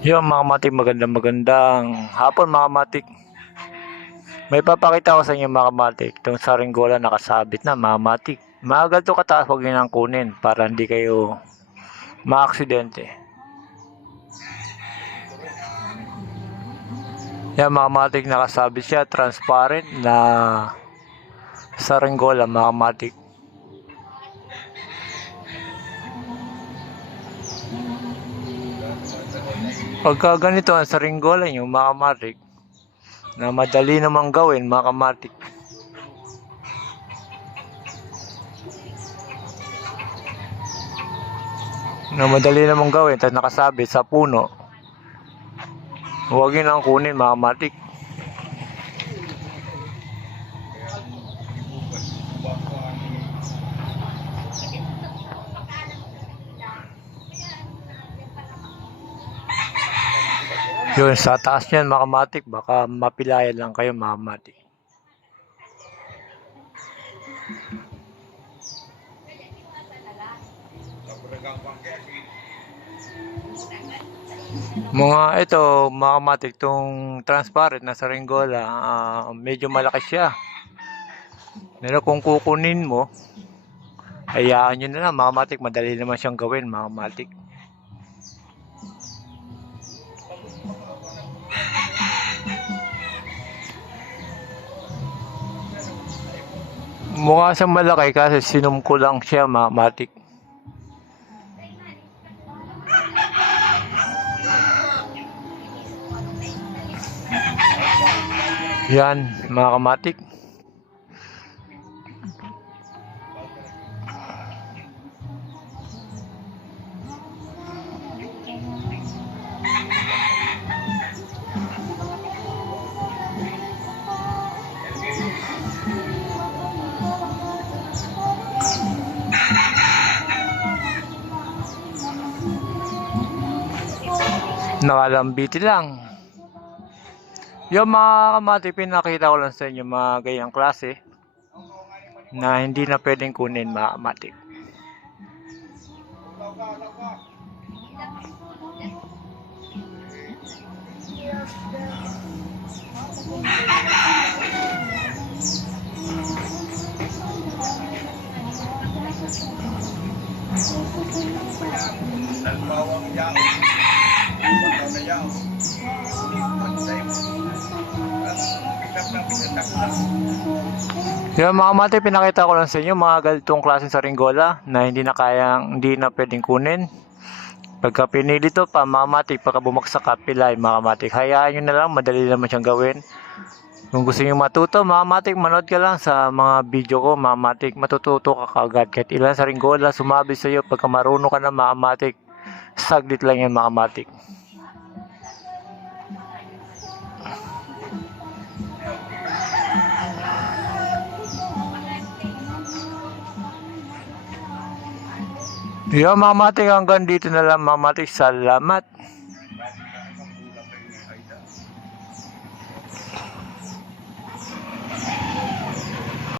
Yung mga matik, magandang magandang hapon mga matik. May papakita ko sa inyo mga matik. Itong saringgola nakasabit na mga matik. Maagal to kataas, huwag nyo nang kunin para hindi kayo maaksidente. Yan mga matik, nakasabit siya. Transparent na saringgola mga matik. Pagka ganito ang saringgola nyo, mga kamatik, na madali namang gawin, mga kamatik. Na madali namang gawin, tapos nakasabit sa puno. Huwag yun ang kunin, mga kamatik. Yun, sa taas niyan, mga kamatik, baka mapilayan lang kayo, mga kamatik. Mga ito, mga kamatik, itong transparent na saringgola, ah, medyo malaki siya. Pero kung kukunin mo, hayaan nyo na lang, mga kamatik, madali naman siyang gawin, mga Mukha siyang malaki kasi sinum ko lang siya, mga kamatik. Yan, mga kamatik. Nakalambiti lang. Yung mga kamatik, pinakita ko lang sa inyo mga gayang klase na hindi na pwedeng kunin mga kamatik. Nagbawang yaw. Bataw Yung mga kamatik, pinakita ko lang sa inyo mga ganitong klaseng saringgola na hindi na kayang, hindi na pwedeng kunin. Pagka pinili to pa, mga kamatik, pagka bumagsak ka, pilay, mga kamatik. Hayaan nyo na lang, madali naman siyang gawin. Kung gusto nyo matuto, mga matik, manood ka lang sa mga video ko, mga matik, matututo ka kagad. Kahit ilan sa ringgola, sumabi sa iyo, pagka marunong ka na, mga matik, saglit lang yan, mga matik. Yo, mga matik, hanggang dito na lang, mga matik. Salamat.